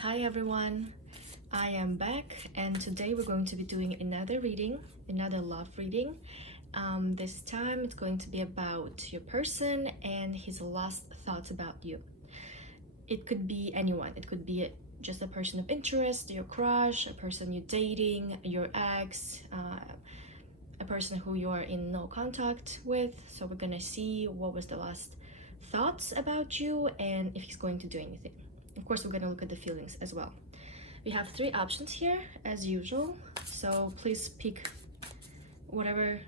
Hi everyone, I am back and today we're going to be doing another reading, another love reading. This time it's going to be about your person and his last thoughts about you. It could be anyone, it could be just a person of interest, your crush, a person you're dating, your ex, a person who you are in no contact with. So we're gonna see what was the last thoughts about you and if he's going to do anything. Of course, we're gonna look at the feelings as well. We have three options here as usual, so please pick whatever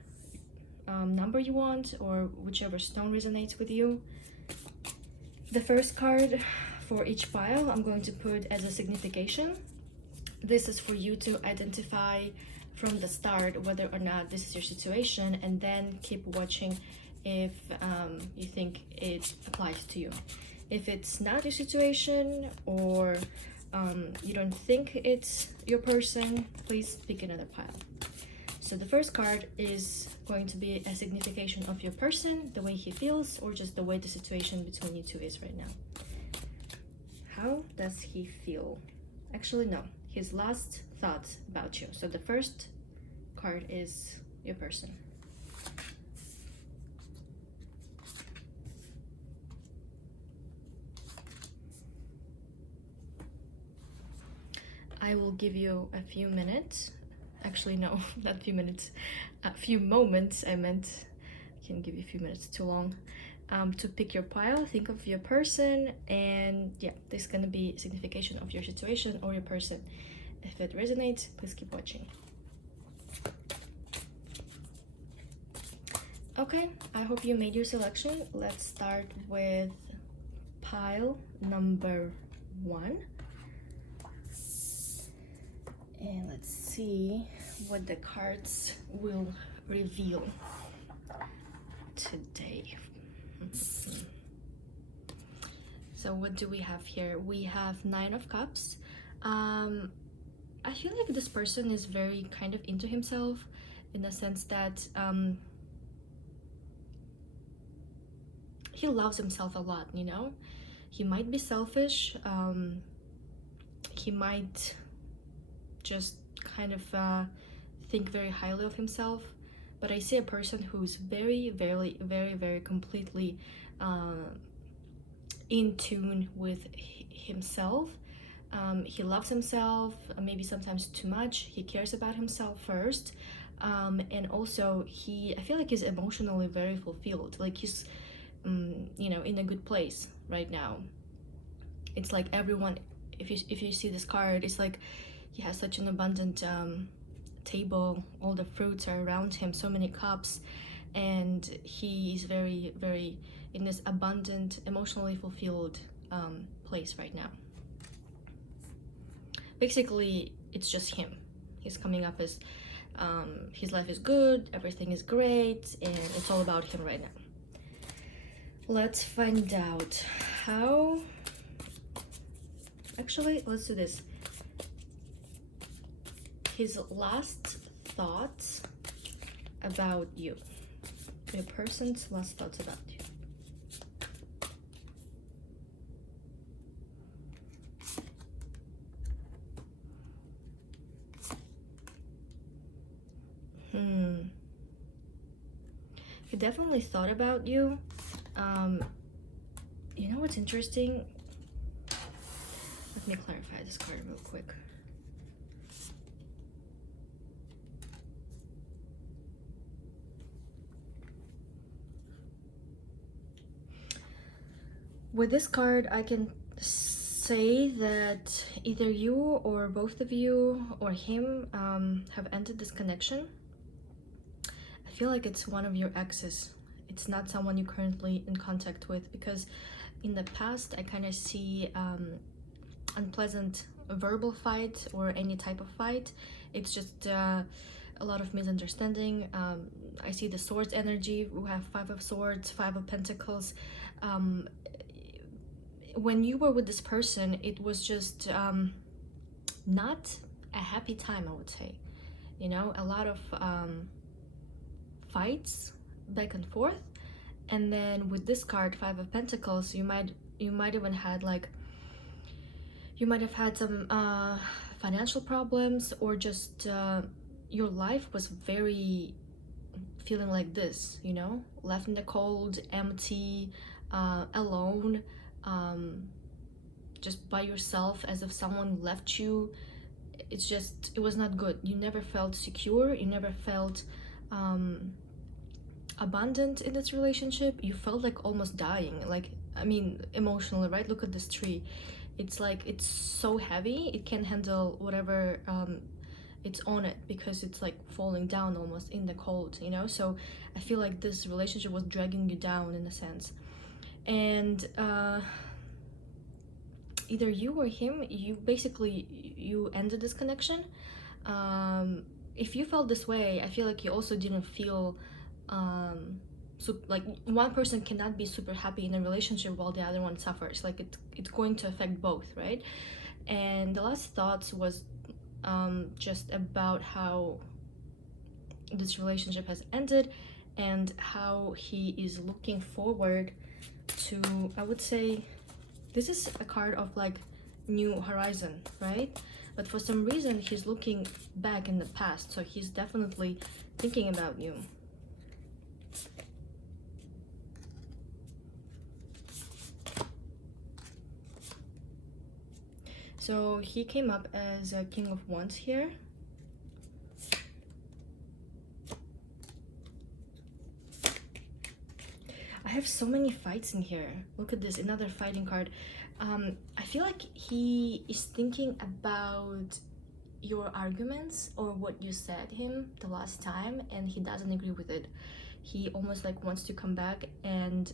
number you want or whichever stone resonates with you. The first card for each pile I'm going to put as a signification. This is for you to identify from the start whether or not this is your situation, and then keep watching if you think it applies to you. If it's not your situation or you don't think it's your person, please pick another pile. So the first card is going to be a signification of your person, the way he feels, or just the way the situation between you two is right now. How does he feel? Actually, no, his last thoughts about you. So the first card is your person. I will give you a few minutes. Actually, no, not a few minutes. A few moments, I meant. I can give you a few minutes, too long. To pick your pile, think of your person, and yeah, this is gonna be a signification of your situation or your person. If it resonates, please keep watching. Okay, I hope you made your selection. Let's start with pile number 1. And let's see what the cards will reveal today. So what do we have here? We have 9 of Cups. I feel like this person is very kind of into himself, in the sense that he loves himself a lot, you know? He might be selfish, he might just kind of think very highly of himself, but I see a person who's very completely in tune with himself. He loves himself, maybe sometimes too much. He cares about himself first, and also I feel like he's emotionally very fulfilled, like he's you know, in a good place right now. It's like everyone, if you see this card, it's like he has such an abundant table, all the fruits are around him, so many cups, and he is very in this abundant, emotionally fulfilled place right now. Basically, it's just him. He's coming up as his life is good, everything is great, and it's all about him right now. Let's find out how. Actually, let's do this. His last thoughts about you. Your person's last thoughts about you. He definitely thought about you. You know what's interesting? Let me clarify this card real quick. With this card, I can say that either you or both of you or him have ended this connection. I feel like it's one of your exes. It's not someone you're currently in contact with, because in the past I kind of see unpleasant verbal fight or any type of fight. It's just a lot of misunderstanding. I see the swords energy. We have 5 of swords, 5 of pentacles. When you were with this person, it was just not a happy time, I would say. You know, a lot of fights back and forth. And then with this card, 5 of Pentacles, you might even had like, You might have had some financial problems, or just your life was very feeling like this, you know, left in the cold, empty, alone, just by yourself, as if someone left you. It was not good. You never felt secure, you never felt abundant in this relationship. You felt like almost dying, like, I mean, emotionally, right? Look at this tree. It's like it's so heavy, it can't handle whatever it's on it, because it's like falling down almost in the cold, you know. So I feel like this relationship was dragging you down in a sense. And either you or him, you ended this connection. If you felt this way, I feel like you also didn't feel like one person cannot be super happy in a relationship while the other one suffers. Like it's going to affect both, right? And the last thoughts was just about how this relationship has ended, and how he is looking forward to, I would say, this is a card of like new horizon, right? But for some reason he's looking back in the past, so he's definitely thinking about you. So he came up as a King of Wands here. I have so many fights in here. Look at this, another fighting card. I feel like he is thinking about your arguments or what you said him the last time, and he doesn't agree with it. He almost like wants to come back and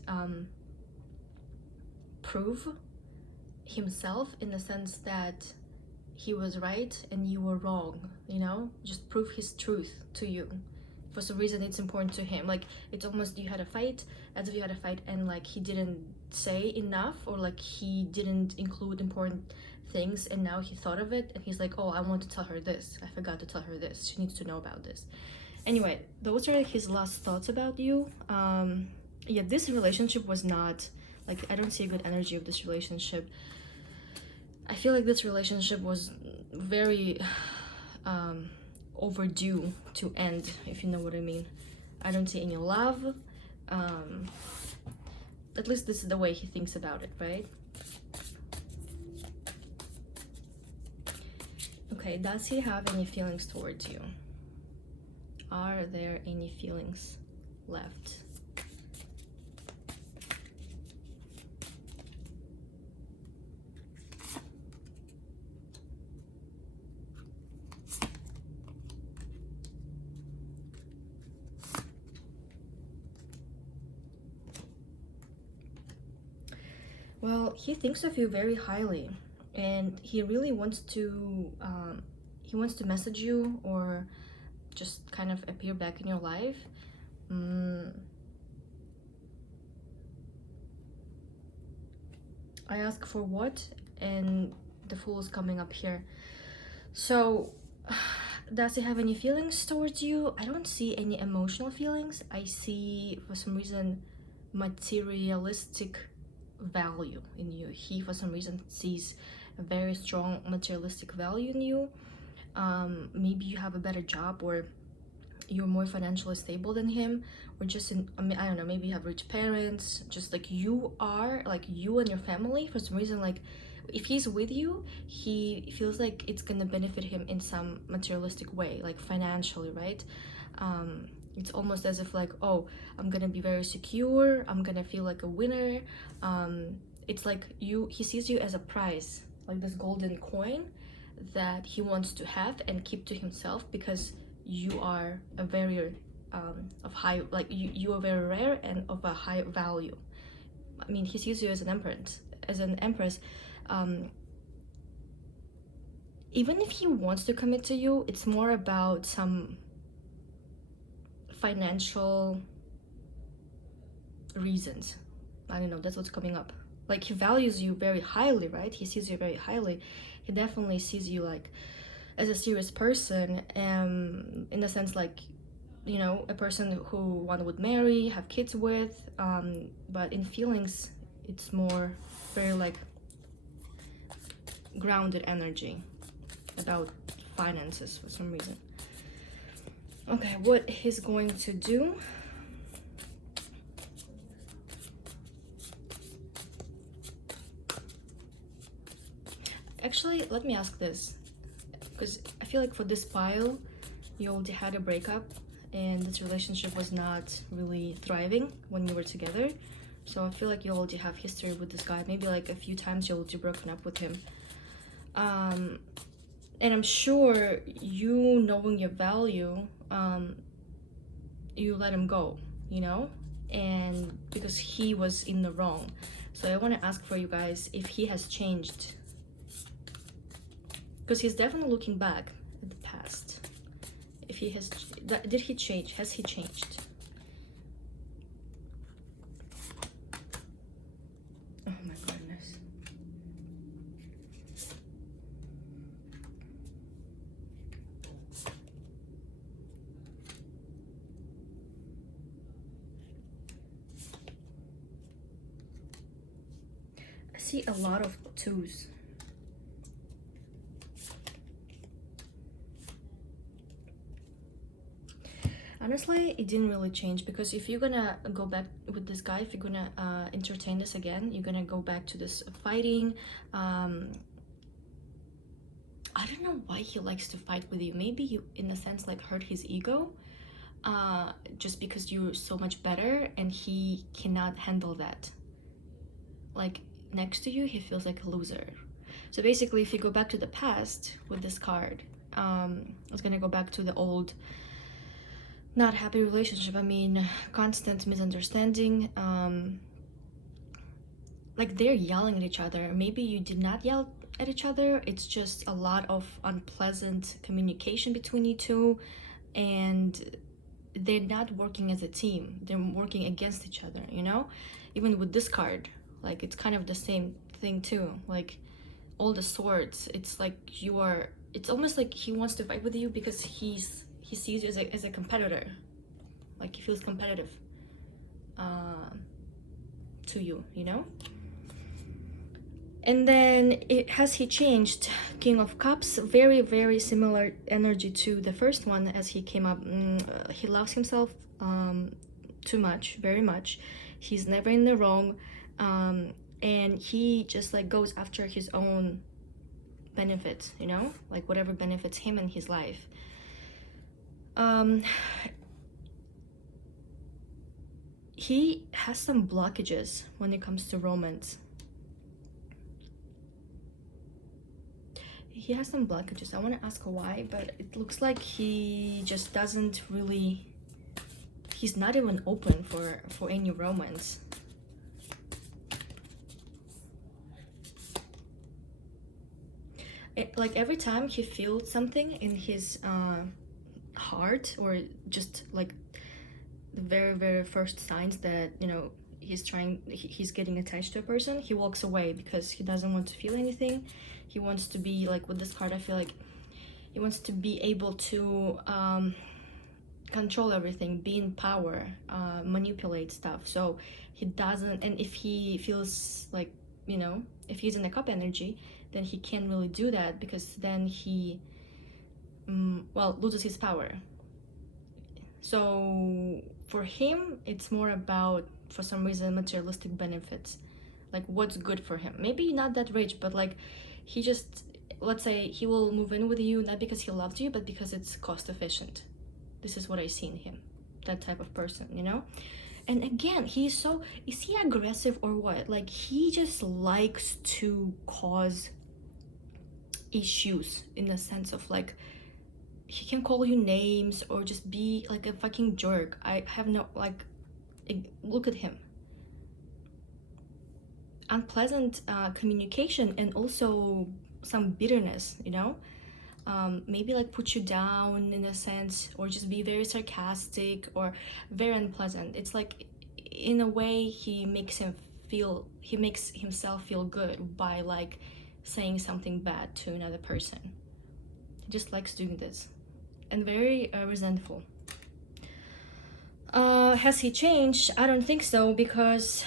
prove himself, in the sense that he was right and you were wrong, you know, just prove his truth to you. For some reason it's important to him. Like it's almost you had a fight, as if you had a fight, and like he didn't say enough, or like he didn't include important things, and now he thought of it and he's like, oh, I want to tell her this, I forgot to tell her this, she needs to know about this. Anyway, those are his last thoughts about you. Yeah, this relationship was not like, I don't see a good energy of this relationship. I feel like this relationship was very overdue to end, if you know what I mean. I don't see any love. At least this is the way he thinks about it, right? Okay, does he have any feelings towards you? Are there any feelings left? Well, he thinks of you very highly, and he really wants to message you, or just kind of appear back in your life. I ask for what, and the Fool is coming up here. So does he have any feelings towards you? I don't see any emotional feelings. I see, for some reason, materialistic value in you. He, for some reason, sees a very strong materialistic value in you. Maybe you have a better job, or you're more financially stable than him, or just I mean, I don't know, maybe you have rich parents. Just like you are, like you and your family, for some reason, like if he's with you, he feels like it's gonna benefit him in some materialistic way, like financially, right? It's almost as if like, oh, I'm gonna be very secure, I'm gonna feel like a winner. It's like he sees you as a prize, like this golden coin that he wants to have and keep to himself, because you are a very of high, like you are very rare and of a high value. I mean, he sees you as an empress. Even if he wants to commit to you, it's more about some financial reasons. I don't know, that's what's coming up. Like he values you very highly, right? He sees you very highly. He definitely sees you like as a serious person, in the sense like, you know, a person who one would marry, have kids with, but in feelings it's more very like grounded energy about finances for some reason. Okay, what he's going to do. Actually, let me ask this, because I feel like for this pile, you already had a breakup and this relationship was not really thriving when you were together. So I feel like you already have history with this guy. Maybe like a few times you already broken up with him. And I'm sure you knowing your value, you let him go, you know? And because he was in the wrong. So I want to ask for you guys if he has changed. Because he's definitely looking back at the past. If he has, did he change? Has he changed? Oh my goodness. I see a lot of twos. Honestly, it didn't really change, because if you're gonna go back with this guy, if you're gonna entertain this again, you're gonna go back to this fighting. I don't know why he likes to fight with you. Maybe you, in a sense, like hurt his ego, just because you're so much better and he cannot handle that. Like next to you, he feels like a loser. So basically, if you go back to the past with this card, it's gonna go back to the old not happy relationship. I mean, constant misunderstanding. Like they're yelling at each other. Maybe you did not yell at each other. It's just a lot of unpleasant communication between you two, and they're not working as a team. They're working against each other, you know? Even with this card, like it's kind of the same thing too. Like all the swords, it's like you are, it's almost like he wants to fight with you because he sees you as a competitor. Like he feels competitive to you, you know? And then has he changed? King of Cups, very, very similar energy to the first one as he came up. He loves himself too much, very much. He's never in the wrong. And he just like goes after his own benefits, you know? Like whatever benefits him and his life. He has some blockages when it comes to romance. He has some blockages. I want to ask why, but it looks like he just doesn't really, he's not even open for any romance. Like every time he feels something in his heart, or just like the very, very first signs that, you know, he's getting attached to a person, he walks away because he doesn't want to feel anything. He wants to be like, with this card, I feel like he wants to be able to control everything, be in power, manipulate stuff. So he doesn't, and if he feels like, you know, if he's in the cup energy, then he can't really do that, because then he well, loses his power. So for him, it's more about, for some reason, materialistic benefits, like what's good for him. Maybe not that rich, but like he just, let's say he will move in with you not because he loves you, but because it's cost efficient. This is what I see in him, that type of person, you know? And again, he's so, is he aggressive or what? Like he just likes to cause issues, in the sense of like, he can call you names or just be like a fucking jerk. I have no, like, look at him. Unpleasant communication, and also some bitterness, you know? Maybe like put you down in a sense, or just be very sarcastic or very unpleasant. It's like, in a way, he makes himself feel good by like saying something bad to another person. He just likes doing this, and very resentful. Has he changed? I don't think so, because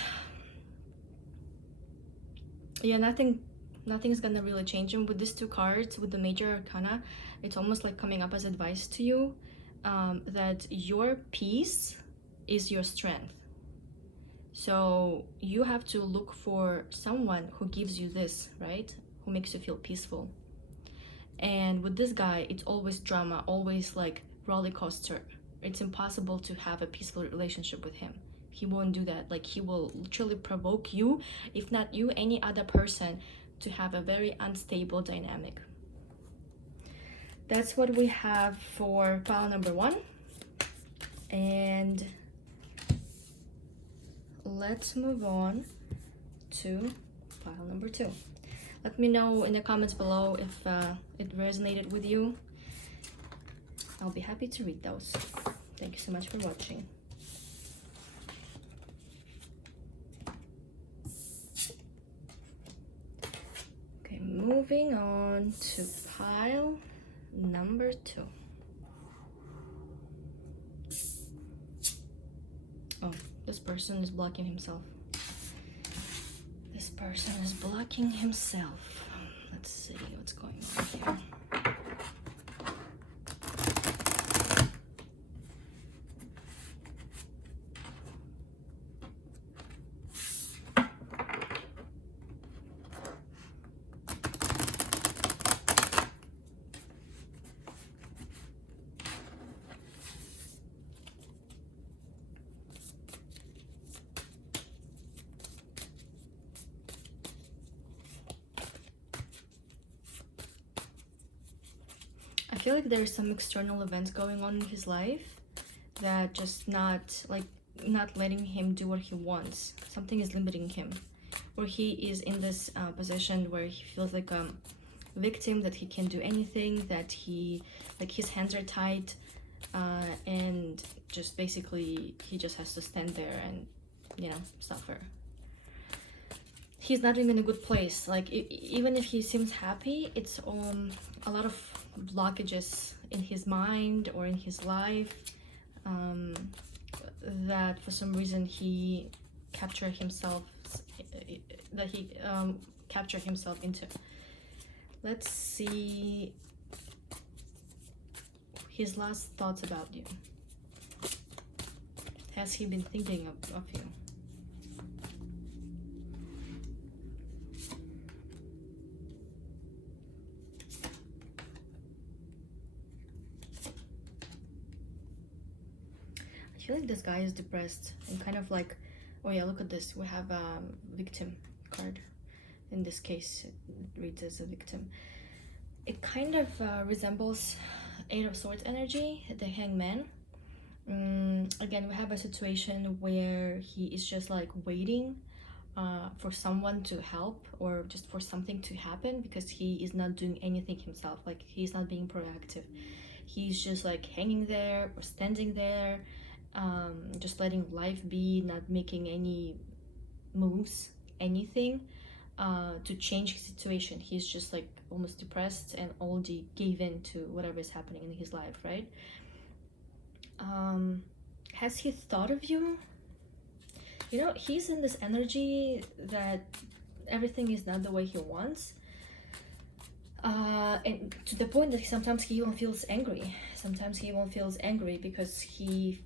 yeah, nothing Nothing's gonna really change him. With these two cards, with the major arcana, it's almost like coming up as advice to you, that your peace is your strength. So you have to look for someone who gives you this, right? Who makes you feel peaceful. And with this guy, it's always drama, always like roller coaster. It's impossible to have a peaceful relationship with him. He won't do that. Like, he will literally provoke you, if not you, any other person, to have a very unstable dynamic. That's what we have for pile number 1. And let's move on to pile number 2. Let me know in the comments below if it resonated with you. I'll be happy to read those. Thank you so much for watching. Okay, moving on to pile number 2. Oh, this person is blocking himself. This person is blocking himself. Let's see what's going on here. I feel like there's some external events going on in his life that just not letting him do what he wants. Something is limiting him, or he is in this position where he feels like a victim, that he can't do anything, that his hands are tied, and just basically he just has to stand there and, you know, suffer. He's not even in a good place. Like, even if he seems happy, it's a lot of blockages in his mind or in his life, that for some reason he captured himself into. Let's see his last thoughts about you. Has he been thinking of you? I feel like this guy is depressed and kind of like, oh yeah, look at this. We have a victim card. In this case, it reads as a victim. It kind of resembles Eight of Swords energy, the Hangman. Again, we have a situation where he is just like waiting for someone to help, or just for something to happen, because he is not doing anything himself. Like, he's not being proactive. He's just like hanging there or standing there, just letting life be, not making any moves, anything to change his situation. He's just like almost depressed and already gave in to whatever is happening in his life, right? Has he thought of you? You know, he's in this energy that everything is not the way he wants, and to the point that sometimes he even feels angry. Sometimes he even feels angry because he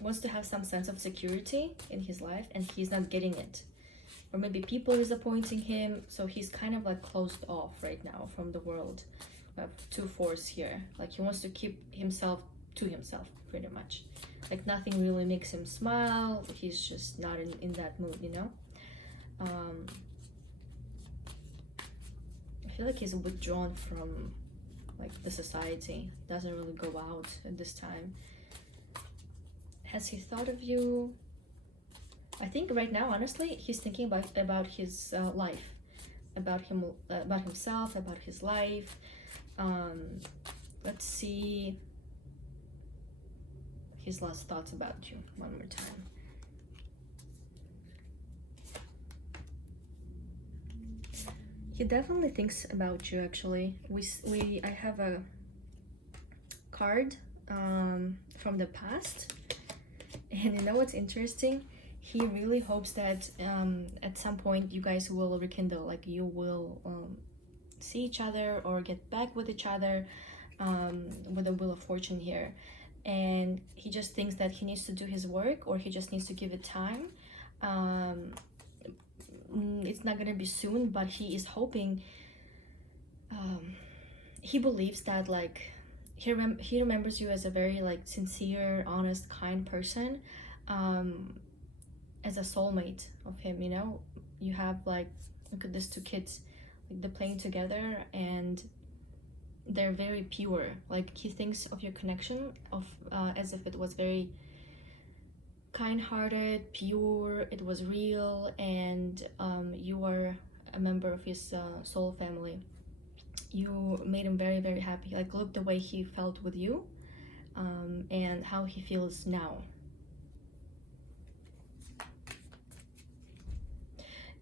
wants to have some sense of security in his life, and he's not getting it. Or maybe people are disappointing him, so he's kind of like closed off right now from the world. We have 2 force here. Like, he wants to keep himself to himself, pretty much. Like, nothing really makes him smile. He's just not in that mood, you know? I feel like he's withdrawn from like the society, doesn't really go out at this time. Has he thought of you? I think right now, honestly, he's thinking about his life, about himself, about his life. Let's see his last thoughts about you one more time. He definitely thinks about you, actually. I have a card from the past, and you know what's interesting? he really hopes that at some point you guys will rekindle, like you will see each other or get back with each other, with the Wheel of Fortune here. And he just thinks that he needs to do his work, or he just needs to give it time. It's not gonna be soon, but he is hoping, he believes that like he remembers you as a very like sincere, honest, kind person, as a soulmate of him, you know. You have like, look at these two kids, like they're playing together and they're very pure. Like he thinks of your connection of as if it was very kind-hearted, pure, it was real, and you are a member of his soul family. You made him very, very happy. Like look the way he felt with you, and how he feels now.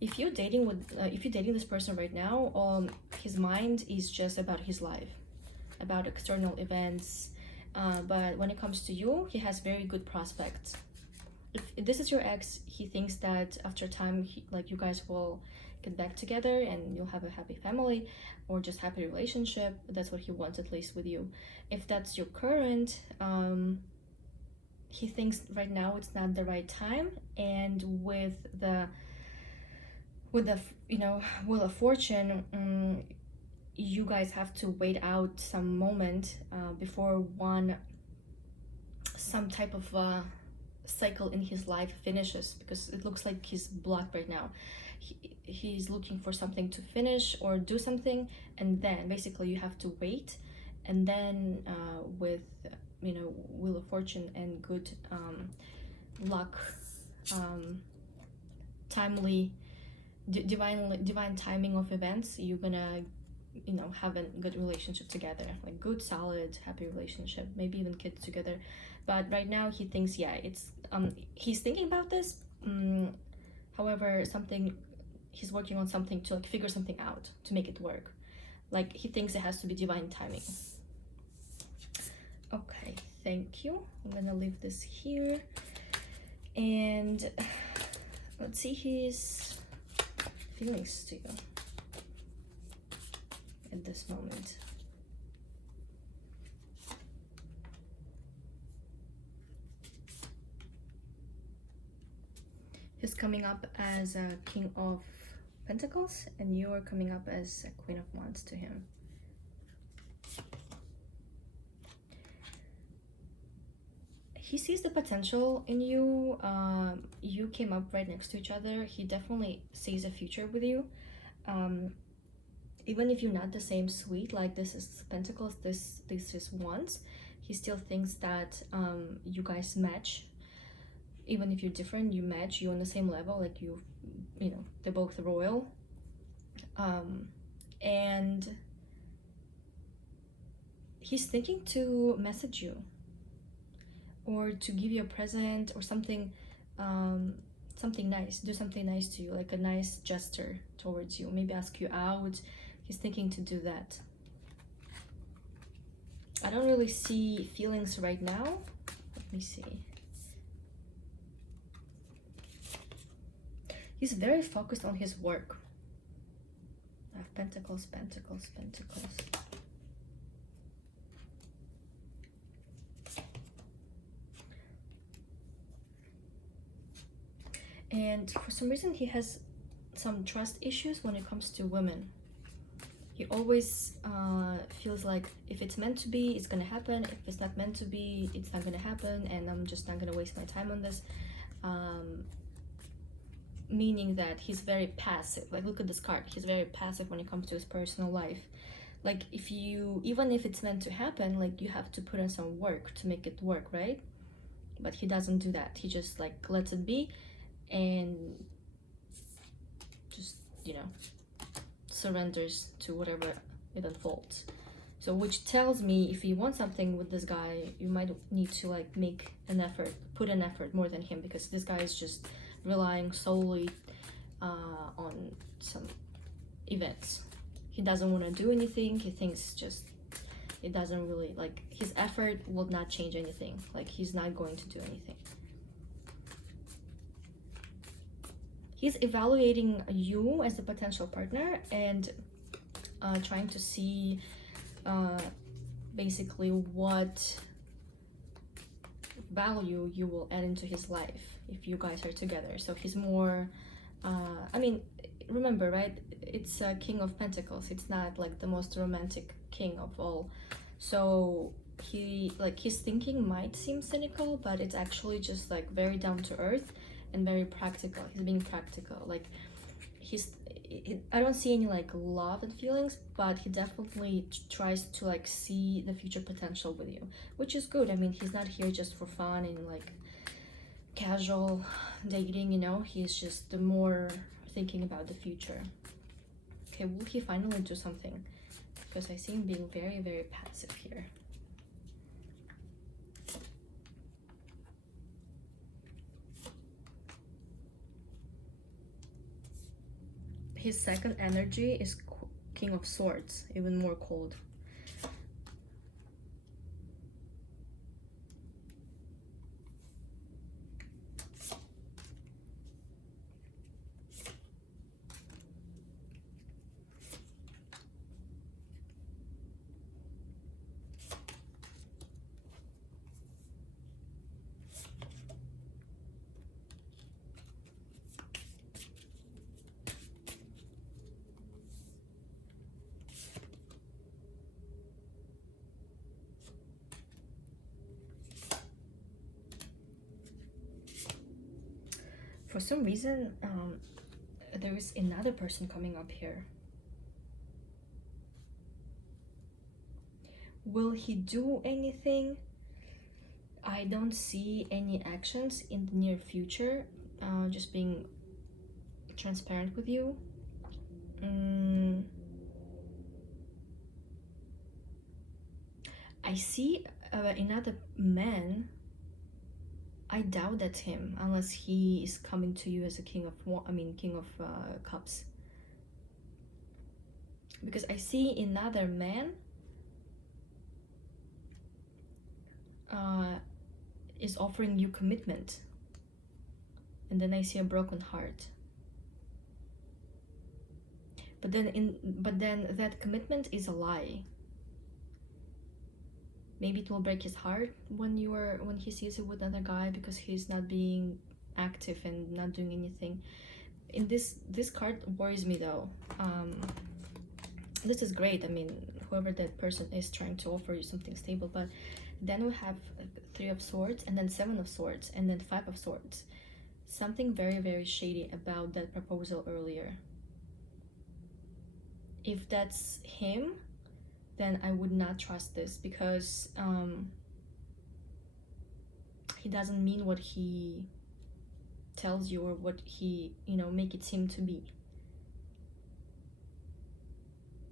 If you're dating this person right now, his mind is just about his life, about external events, but when it comes to you, he has very good prospects. If this is your ex, he thinks that after time, like you guys will get back together and you'll have a happy family or just happy relationship. That's what he wants, at least with you. If that's your current, he thinks right now it's not the right time, and with the you know, Wheel of Fortune, you guys have to wait out some moment before some type of cycle in his life finishes, because it looks like he's blocked right now. He's looking for something to finish or do something, and then basically you have to wait, and then with, you know, Wheel of Fortune and good luck, timely, divine timing of events, you're gonna, you know, have a good relationship together, like good, solid, happy relationship, maybe even kids together. But right now he thinks, yeah, it's he's thinking about this, however, he's working on something to like figure something out to make it work. Like he thinks it has to be divine timing. Okay, thank you. I'm gonna leave this here, and let's see his feelings to you at this moment. He's coming up as a King of Pentacles, and you are coming up as a Queen of Wands to him. He sees the potential in you. You came up right next to each other. He definitely sees a future with you. Even if you're not the same suite, like this is Pentacles, this is Wands, he still thinks that you guys match. Even if you're different, you match, you're on the same level, like you know, they're both royal. And he's thinking to message you, or to give you a present or something, something nice, do something nice to you, like a nice gesture towards you, maybe ask you out. He's thinking to do that. I don't really see feelings right now. Let me see. He's very focused on his work. I have Pentacles, Pentacles, Pentacles. And for some reason he has some trust issues when it comes to women. He always feels like if it's meant to be, it's gonna happen. If it's not meant to be, it's not gonna happen, and I'm just not gonna waste my time on this. Meaning that he's very passive. Like look at this card, he's very passive when it comes to his personal life. Like even if it's meant to happen, like you have to put in some work to make it work, right? But he doesn't do that. He just like lets it be and just, you know, surrenders to whatever it unfolds. So which tells me if you want something with this guy, you might need to like make an effort, put an effort more than him, because this guy is just relying solely on some events. He doesn't want to do anything. He thinks just it doesn't really, like, his effort will not change anything. Like he's not going to do anything. he's evaluating you as a potential partner and trying to see basically what value you will add into his life if you guys are together. So he's more I mean, remember, right, it's a King of Pentacles, it's not like the most romantic king of all. So he, like, his thinking might seem cynical, but it's actually just like very down to earth and very practical. He's being practical. Like, I don't see any like love and feelings, but he definitely tries to like see the future potential with you, which is good. I mean, he's not here just for fun and like casual dating, you know. He's just the more thinking about the future. Okay, will he finally do something? Because I see him being very, very passive here. His second energy is King of Swords, even more cold. For some reason, there is another person coming up here. Will he do anything? I don't see any actions in the near future. Just being transparent with you. I see another man. I doubt that's him unless he is coming to you as a king of cups. Because I see another man is offering you commitment, and then I see a broken heart. But then that commitment is a lie. Maybe it will break his heart when he sees you with another guy because he's not being active and not doing anything. In this card worries me though. This is great. I mean, whoever that person is trying to offer you something stable, but then we have 3 of Swords and then 7 of Swords and then 5 of Swords. Something very, very shady about that proposal earlier. If that's him, then I would not trust this because he doesn't mean what he tells you or what he, make it seem to be.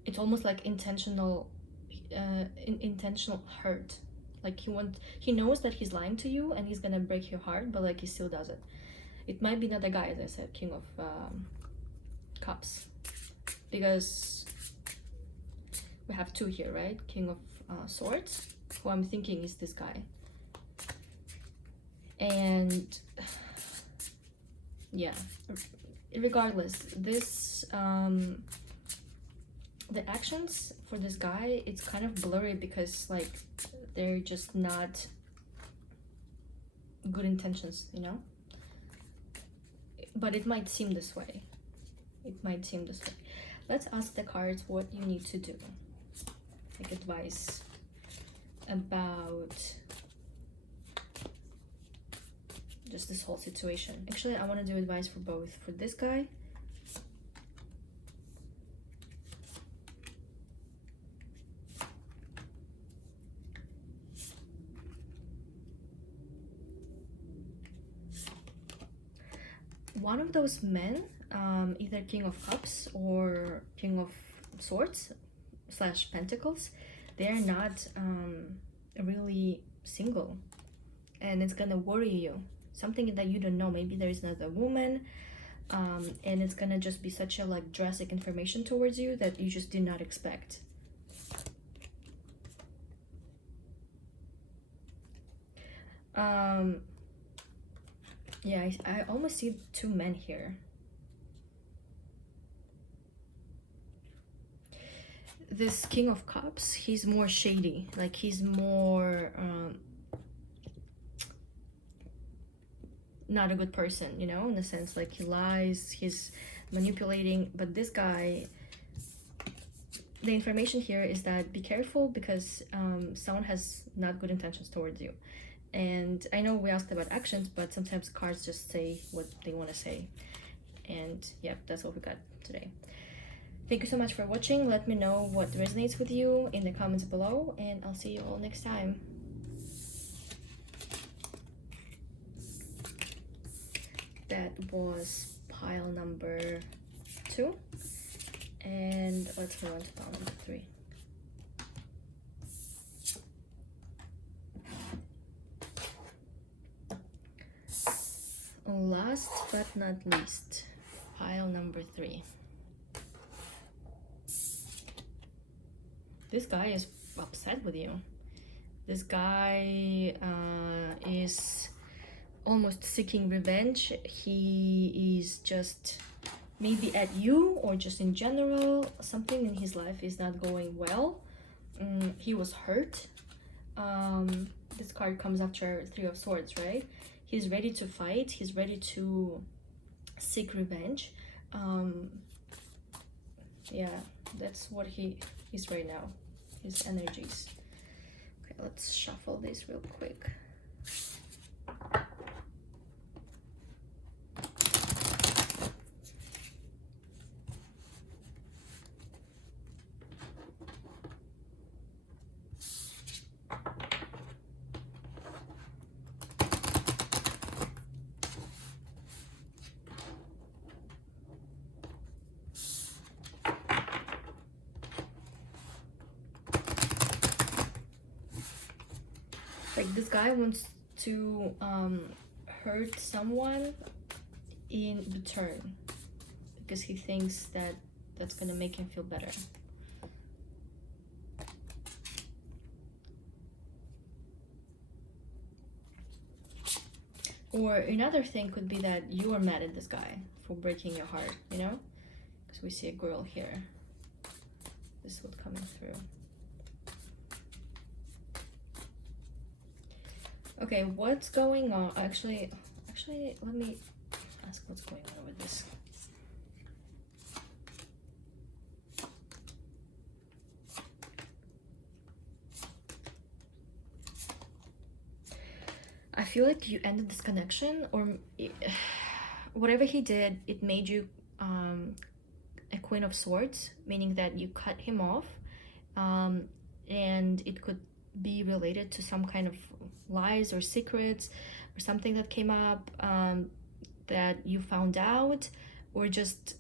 It's almost like intentional hurt. Like he knows that he's lying to you and he's gonna break your heart, but like he still does it. It might be another guy, as I said, King of Cups, because we have 2 here, right? King of Swords, who I'm thinking is this guy. And yeah, regardless, this the actions for this guy, it's kind of blurry because like they're just not good intentions, but it might seem this way. Let's ask the cards what you need to do, like advice about just this whole situation. Actually, I want to do advice for both, for this guy one of those men, either King of Cups or King of Swords / Pentacles, they're not really single, and it's gonna worry you, something that you don't know. Maybe there is another woman, and it's gonna just be such a like drastic information towards you that you just did not expect. Yeah, I almost see 2 men here. this King of Cups, he's more shady. Like, he's more not a good person, you know, in the sense like he lies, he's manipulating. But this guy, the information here is that be careful, because someone has not good intentions towards you. And I know we asked about actions, but sometimes cards just say what they want to say. And yep, that's what we got today. Thank you so much for watching. Let me know what resonates with you in the comments below, and I'll see you all next time. That was pile number 2, and let's move on to pile number 3. Last but not least, pile number 3. This guy is upset with you. This guy is almost seeking revenge. He is just maybe at you, or just in general, something in his life is not going well. He was hurt. This card comes after 3 of Swords, right? He's ready to fight. He's ready to seek revenge. Yeah, that's what he is right now, his energies. Okay, let's shuffle this real quick. Like, this guy wants to hurt someone in return, because he thinks that that's gonna make him feel better. Or another thing could be that you are mad at this guy for breaking your heart, you know? Because we see a girl here. This is what's coming through. Okay, what's going on? Actually, let me ask what's going on with this. I feel like you ended this connection, or whatever he did, it made you a Queen of Swords, meaning that you cut him off, and it could be related to some kind of lies or secrets or something that came up that you found out, or just,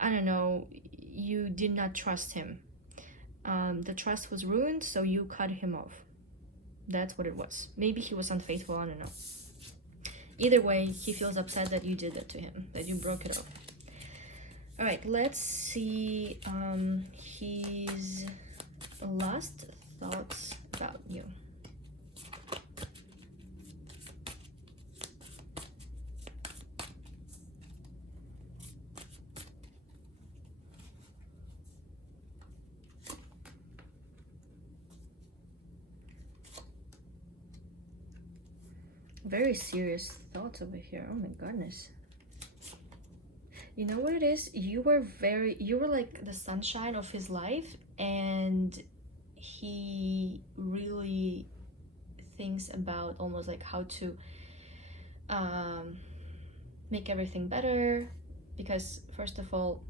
I don't know, you did not trust him. The trust was ruined, so you cut him off. That's what it was. Maybe he was unfaithful, I don't know. Either way, he feels upset that you did that to him, that you broke it off. All right, let's see his last thoughts about you. Very serious thoughts over here. Oh my goodness. You know what it is? You were like the sunshine of his life, and he really thinks about almost like how to make everything better, because first of all,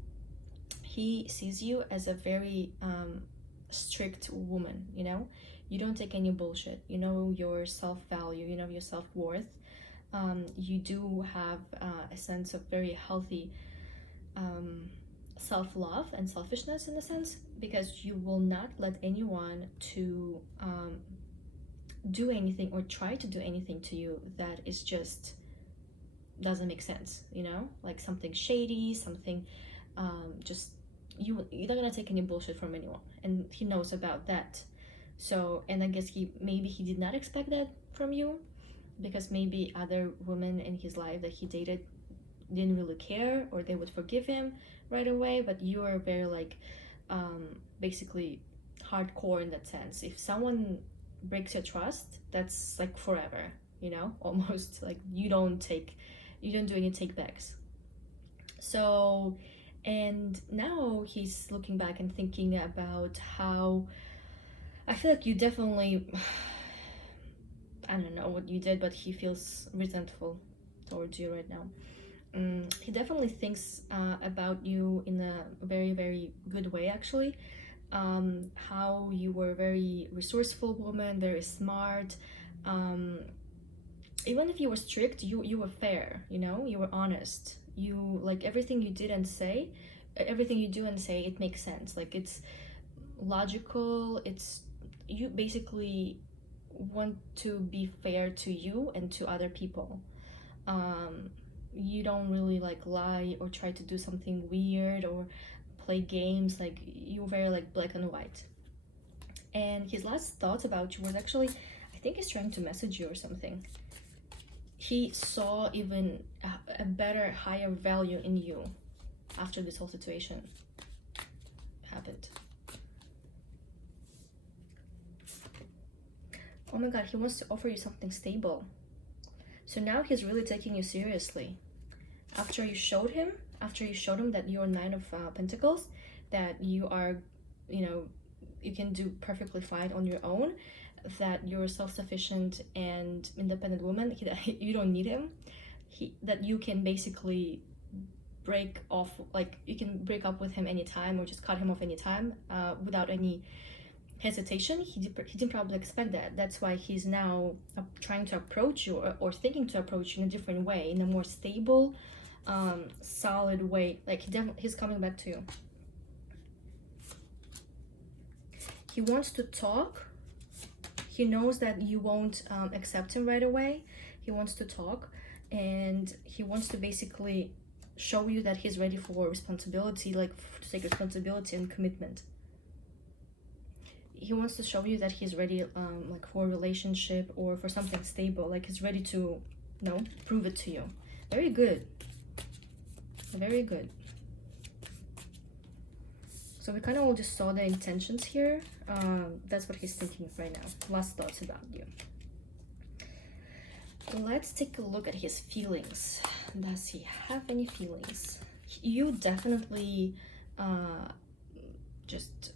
he sees you as a very strict woman, you know? You don't take any bullshit. You know your self-value, you know your self-worth. You do have a sense of very healthy self-love and selfishness, in a sense, because you will not let anyone to do anything or try to do anything to you that is just doesn't make sense, you know? Like something shady, something just you're not gonna take any bullshit from anyone, and he knows about that. So, and I guess maybe he did not expect that from you, because maybe other women in his life that he dated didn't really care, or they would forgive him right away, but you are very like basically hardcore in that sense. If someone breaks your trust, that's like forever, you know, almost like you don't do any take backs. So, and now he's looking back and thinking about how I feel like you definitely, I don't know what you did, but he feels resentful towards you right now. He definitely thinks about you in a very, very good way, actually. How you were a very resourceful woman, very smart. Even if you were strict, you were fair, you know, you were honest. You, like, everything you did and say, everything you do and say, it makes sense. Like, it's logical, it's, you basically want to be fair to you and to other people. You don't really like lie or try to do something weird or play games. Like, you're very like black and white. And his last thoughts about you was actually, I think he's trying to message you or something. He saw even a better, higher value in you after this whole situation happened. Oh my god, he wants to offer you something stable. So now he's really taking you seriously. After you showed him that you're 9 of Pentacles, that you are, you know, you can do perfectly fine on your own, that you're self-sufficient and independent woman, you don't need him, that you can basically break off, like you can break up with him anytime or just cut him off anytime without any hesitation. He didn't probably expect that. That's why he's now trying to approach you or thinking to approach you in a different way, in a more stable, solid way. Like he's coming back to you. He wants to talk. He knows that you won't accept him right away. He wants to talk, and he wants to basically show you that he's ready for responsibility, like to take responsibility and commitment. He wants to show you that he's ready, like for a relationship or for something stable. Like he's ready to, you know, prove it to you. Very good. Very good. So we kind of all just saw the intentions here. That's what he's thinking right now. Last thoughts about you. Let's take a look at his feelings. Does he have any feelings? You definitely just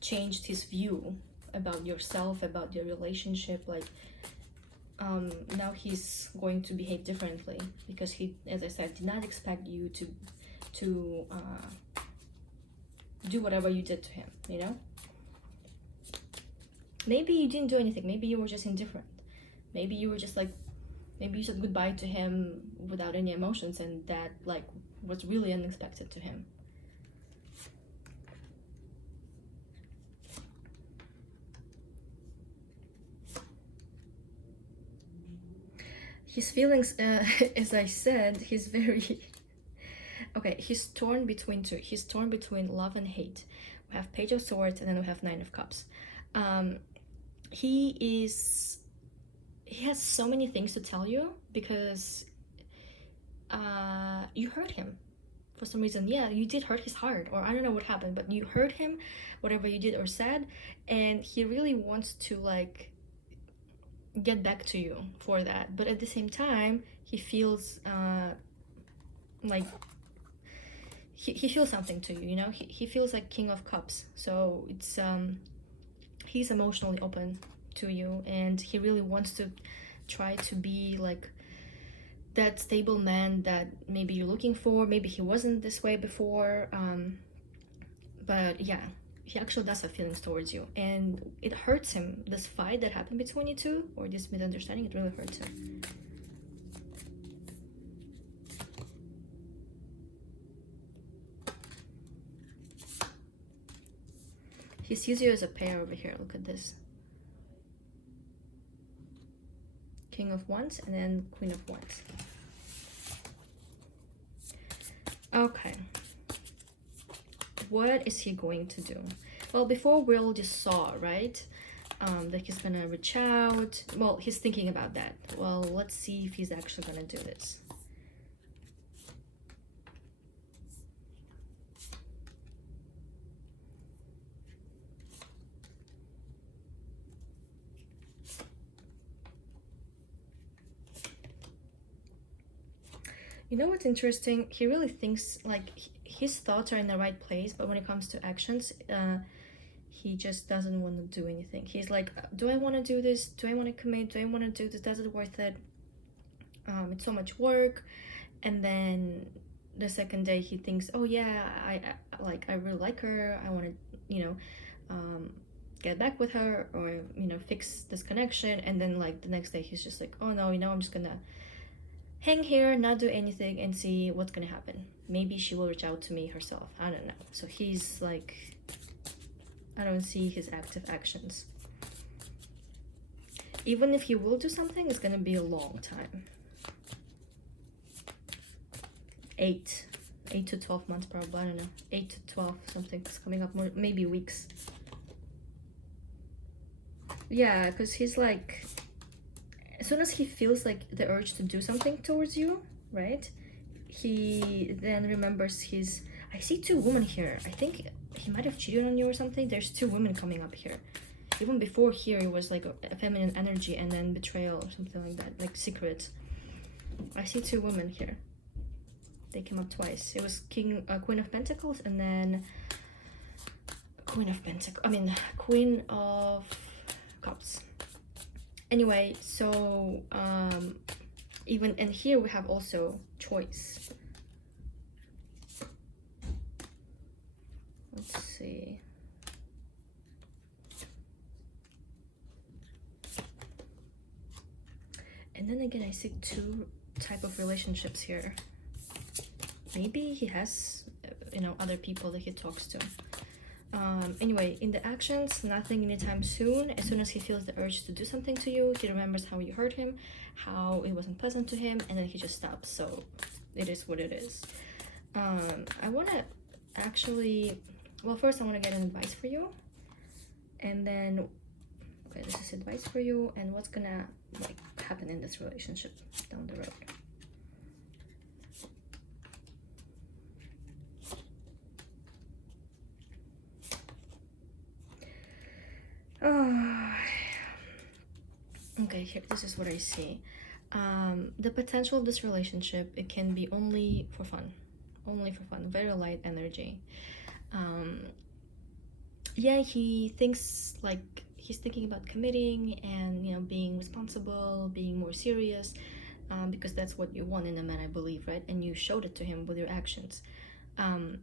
changed his view about yourself, about your relationship. Like now he's going to behave differently because he, as I said, did not expect you to do whatever you did to him, you know? Maybe you didn't do anything. Maybe you were just indifferent. Maybe you were just like, maybe you said goodbye to him without any emotions, and that like was really unexpected to him. His feelings, as I said, he's very okay, he's torn between two. He's torn between love and hate. We have Page of Swords, and then we have 9 of Cups. He has so many things to tell you because you hurt him for some reason. Yeah, you did hurt his heart, or I don't know what happened, but you hurt him, whatever you did or said, and he really wants to like get back to you for that. But at the same time, he feels like he feels something to you, you know? He feels like King of Cups. So it's he's emotionally open to you, and he really wants to try to be like that stable man that maybe you're looking for. Maybe he wasn't this way before, but yeah, he actually does have feelings towards you, and it hurts him. This fight that happened between you two, or this misunderstanding, it really hurts him. He sees you as a pair over here. Look at this. King of Wands and then Queen of Wands. Okay. What is he going to do? Well, before we all just saw, right? That he's gonna reach out. Well, he's thinking about that. Well, let's see if he's actually gonna do this. You know what's interesting? He really thinks like his thoughts are in the right place, but when it comes to actions, he just doesn't want to do anything. He's like, do I want to do this? Do I want to commit? Do I want to do this? Does it worth it? It's so much work. And then the second day he thinks, oh yeah, I really like her. I want to, get back with her, or fix this connection. And then like the next day he's just like, oh no, I'm just gonna hang here, not do anything, and see what's gonna happen. Maybe she will reach out to me herself. I don't know. So he's like, I don't see his active actions. Even if he will do something, it's gonna be a long time. 8 to 12 months probably. I don't know. 8 to 12, something's coming up, more maybe weeks. Yeah, because he's like, as soon as he feels like the urge to do something towards you, right, he then remembers his, I see 2 women here. I think he might have cheated on you or something. There's 2 women coming up here. Even before here it was like a feminine energy, and then betrayal or something like that, like secret. I see 2 women here. They came up twice. It was Queen of Pentacles, and then Queen of Cups. Anyway, so even in here we have also choice. Let's see. And then again, I see 2 type of relationships here. Maybe he has, other people that he talks to. Anyway, in the actions, nothing anytime soon. As soon as he feels the urge to do something to you, he remembers how you hurt him, how it wasn't pleasant to him, and then he just stops. So it is what it is. I want to actually, well, first I want to get an advice for you, and then, okay, this is advice for you, and what's gonna like happen in this relationship down the road. Okay, here, this is what I see. The potential of this relationship, it can be only for fun, very light energy. Yeah, he thinks like he's thinking about committing and being responsible, being more serious, because that's what you want in a man, I believe, right? And you showed it to him with your actions.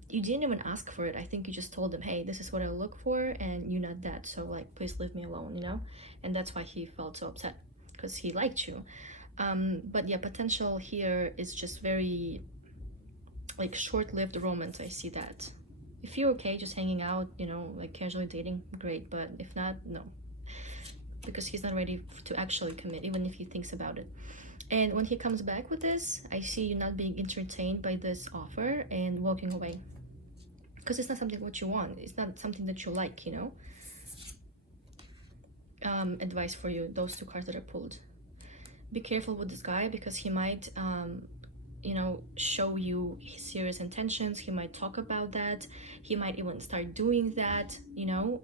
You didn't even ask for it. I think you just told him, hey, this is what I look for, and you're not that, so like please leave me alone, and that's why he felt so upset, because he liked you. But yeah, potential here is just very like short-lived romance. I see that. If you're okay just hanging out, like casually dating, great, but if not, no, because he's not ready to actually commit, even if he thinks about it. And when he comes back with this, I see you not being entertained by this offer and walking away, because it's not something what you want. It's not something that you like, Advice for you, those 2 cards that are pulled. Be careful with this guy, because he might, show you his serious intentions. He might talk about that. He might even start doing that,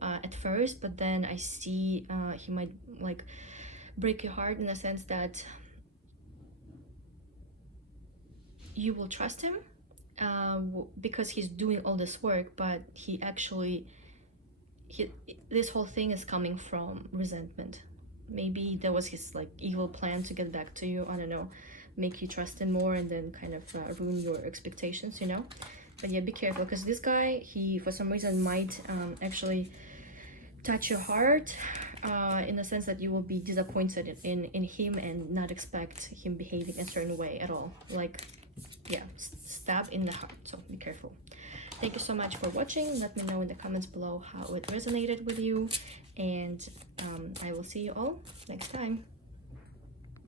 at first, but then I see he might like break your heart, in the sense that you will trust him because he's doing all this work, but this whole thing is coming from resentment. Maybe that was his like evil plan to get back to you. I don't know, make you trust him more, and then kind of ruin your expectations, But yeah, be careful, because this guy, he for some reason might actually touch your heart, in the sense that you will be disappointed in him and not expect him behaving a certain way at all. Like, yeah, stab in the heart. So be careful. Thank you so much for watching. Let me know in the comments below how it resonated with you, and I will see you all next time.